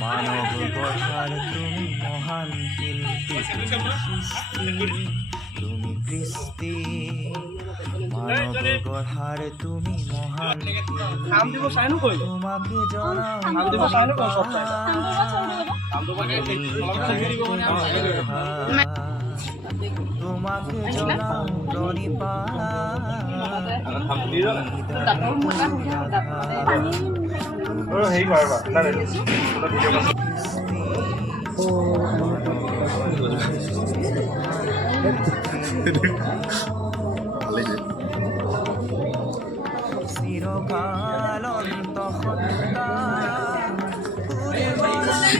মানব গঢ়াৰ তুমি মহান শিল্পী তুমি কৃষ্টি মানব গঢ়াৰ তুমি মহান তোমাকে জনাও তোমাকে জনাও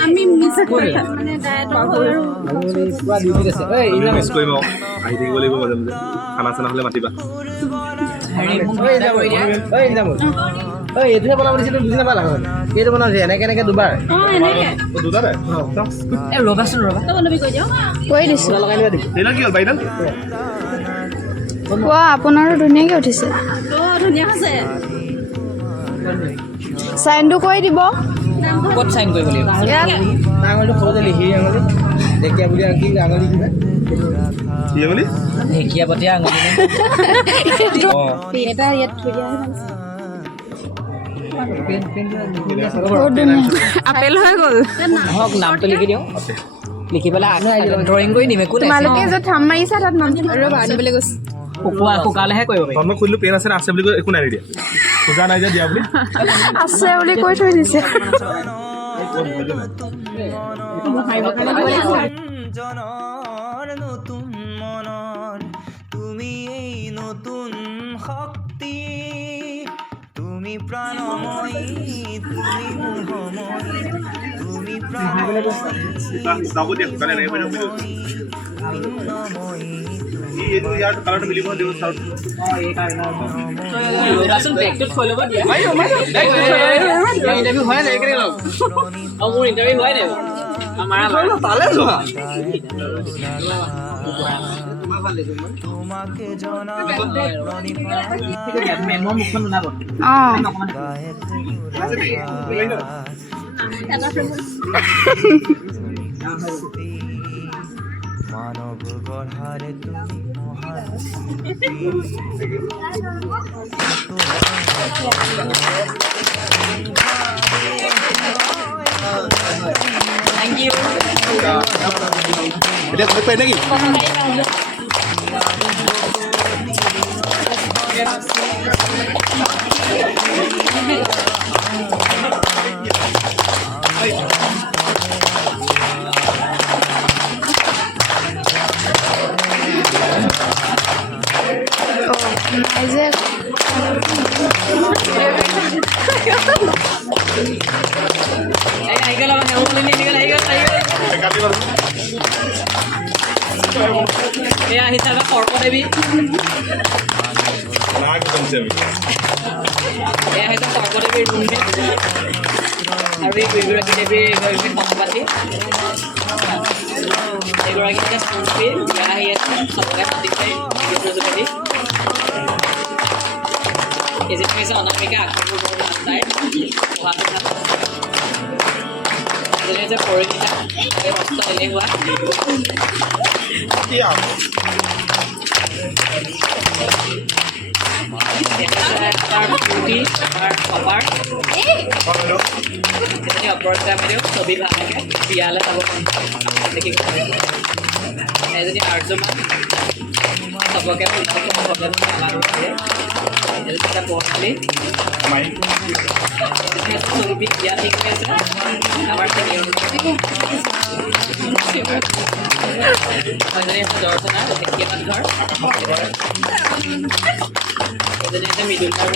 আমি মিছ কৰি মানে ডায়েটৰ মিছ কৰিম আহি থাকিব লাগিব মাজে মাজে খানা চানা হ'লে মাতিবা এইটোহে বনাব দিছিল বুজি নাপালা এইটো বনাইছে এনেকে এনেকে দুবাৰ ৰ'বাচোন ৰ'বা কৈ দিছোঁ লগাই দিবা দেখি কি হ'ল বাইদেউ কোৱা আপোনাৰো ধুনীয়াকৈ উঠিছে ধুনীয়া হৈছে চাইনটো কৰি দিব ক'ত চাইন কৰিব লাগিব ইয়াত আঙুলিটো সৰুতে লিখি আঙুলি ঢেকীয়া বুলি কি আঙুলি কিবা কি বুলি ঢেকীয়া পাতিয়া আঙুলি এটা ইয়াত থৈ দিয়া আপেল হৈ গ'ল হওক নামটো লিখি দিওঁ লিখি পেলাই ড্ৰয়িং কৰি দিম একো তোমালোকে য'ত থাম মাৰিছা তাত নামটো ৰ'বা আনিবলৈ গৈছে শুকালেহে কৰিব পাৰিম মই খুলিলো পেন আছে নে আছে বুলি কৈ একো নাই দিয়া খোজা নাই যে দিয়া বুলি আছে বুলি কৈ থৈ দিছে জনৰ নতুন মনৰ তুমি এই নতুন শক্তি তুমি প্ৰাণময়ী তুমি মোহময়ী তুমি প্ৰাণময়ী যাব দিয়া শুকালে নাই বাইদেউ প্ৰাণময়ী এইটো ইয়াৰ কালাৰটো মিলিব দিব চাওক ৰ'বাচোন বেগটোত থৈ ল'ব দিয়া ইণ্টাৰভিউ হোৱাই নাই কেনেকৈ লওক মোৰ ইণ্টাৰভিউ হোৱাই নাই তালে যোৱা তোমাকে জনাও মেমৰ মুখখন ওলাব মানব গঢ়ারে তুমি মহান থ্যাংক ইউ এতিয়া তুমি পাই নেকি Isaac. হিচাপে সৰ্পদেৱী এয়া হৈছে সৰ্পদেৱীৰ ৰুমমেট আৰু এই দুয়োগৰাকী দেৱীৰ এগৰাকী সহপাঠী এগৰাকী এতিয়া স্কুলফি বিয়া আহি আছে চবকে পাতিছে যোগেদি এজনী হৈছে অনামিকা আখৰবোৰ বহুত ভাল পায় পঢ়াটো ভাল এজনী হৈছে পৰিণীতা এই কষ্ট এলেহুৱা তাৰ ফূৰ্তি তাৰ কপাৰ এজনী অপৰাজিতা বাইদেউ ছবি ভাল লাগে বিয়ালৈ যাব দেখি এজনী আৰ্যমান চবকে এটা বৰ্ণালী ছবি বিয়া ঠিক হৈ আছে আমাৰ এজনী আছে দৰ্শনা ঢেকীয়াপাত ঘৰ এজনী আছে মৃদুল আৰু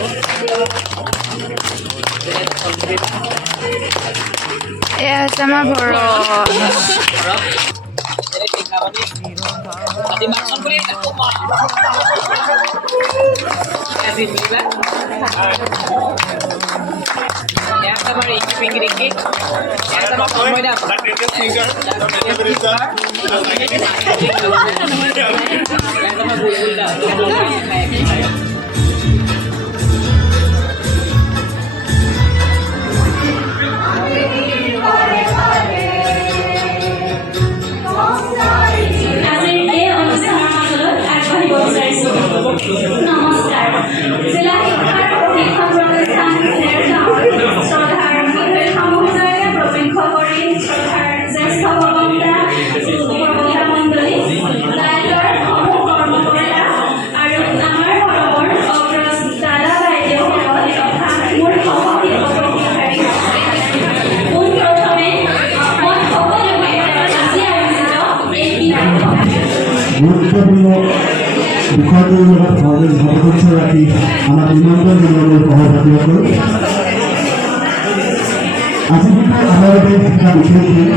এয়া হৈছে আমাৰ ঘৰৰ নমস্কাৰ জিলা শিক্ষাৰ প্ৰশিক্ষণ প্ৰতিষ্ঠান শ্ৰদ্ধাৰ সমুদায়ে প্ৰত্যক্ষ কৰি শ্ৰদ্ধাৰ জ্যেষ্ঠ প্ৰবক্তা মণ্ডলী দায়িত্বৰ সমূহ কৰ্মকৰ্তা আৰু আমাৰ সৰবৰ অগ্ৰজ দাদা বাইদেউসকল তথা মোৰ সহযোগী উপশিক্ষাৰ্থী পোনপ্ৰথমে মই সকলোকে আজি আয়োজিত এই গুৰুত্বপূৰ্ণ বিষয়টোৰ লগত ভাৰতবৰ্ষ ৰাখি আমাৰ নিমন্ত্ৰণ জনাবলৈ সহপাঠীসকল আজি বিষয়ে আমাৰ বাবে এটা বিশেষ দিন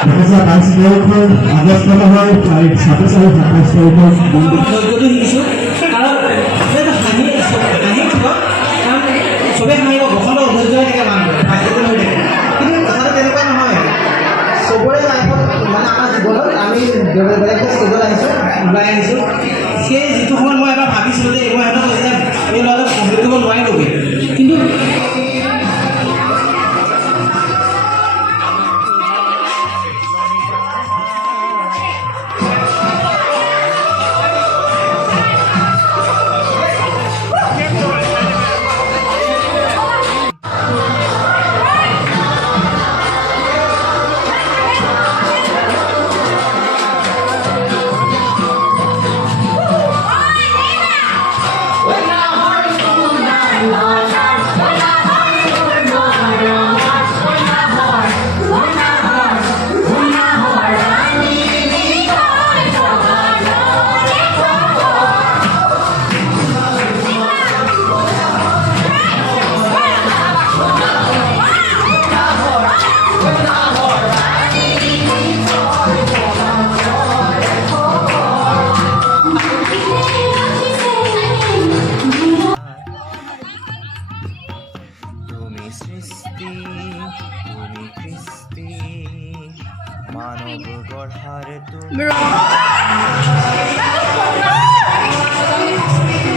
2022 বৰ্ষৰ আগষ্ট মাহৰ তাৰিখ 27 আৰু 28 তাৰিখৰ যদি শিকিছোঁ কাৰণ হাঁহি থিব কাৰণ চবেই হাঁহিব বসন্ত অধৈৰ্য হৈ থাকে মানুহ ফাইটেবল হৈ থাকে কিন্তু কথাটো তেনেকুৱা নহয় চবৰে লাইফত মানে আমাৰ জীৱনত আমি বেলেগ ষ্টেজত আহিছোঁ ওলাই আহিছোঁ সেই যিটো সময়ত মই এবাৰ ভাবিছিলোঁ যে মই সিহঁতক এতিয়া এই ল'ৰাটোক কমপ্লিট কৰিব নোৱাৰিবগৈ কিন্তু তুমি সৃষ্টি তুমি কৃষ্টি মানৱ গঢ়াৰ তুমি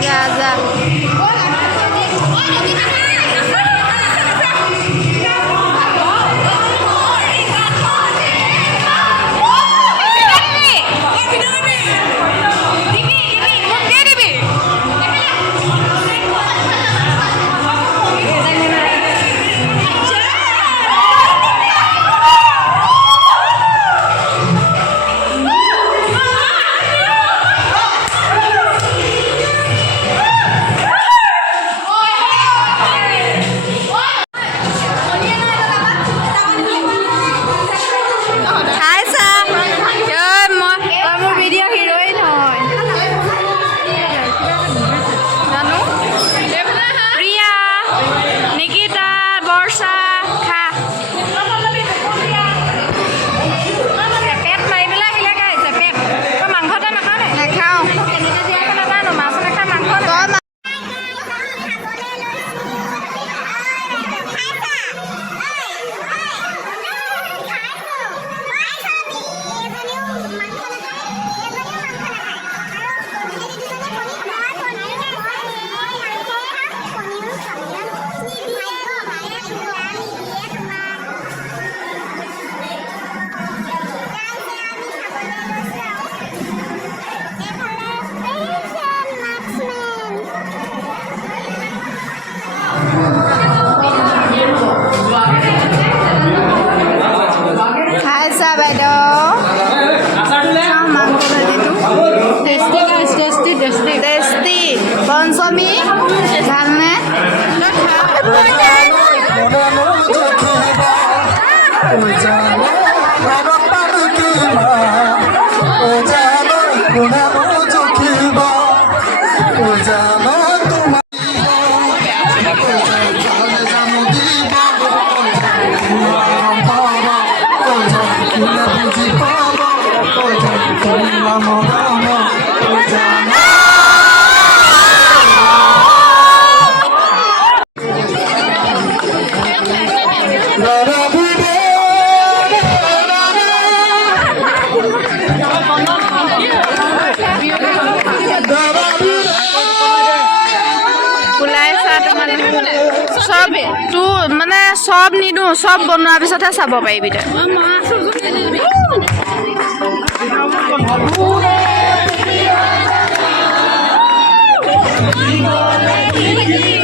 যা যা টেষ্টি পঞ্চমী ভালনে সব মানে সব নিদো সব বনোৱাৰ পিছতহে চাব পাৰিবি তই লাগিব লাগিলে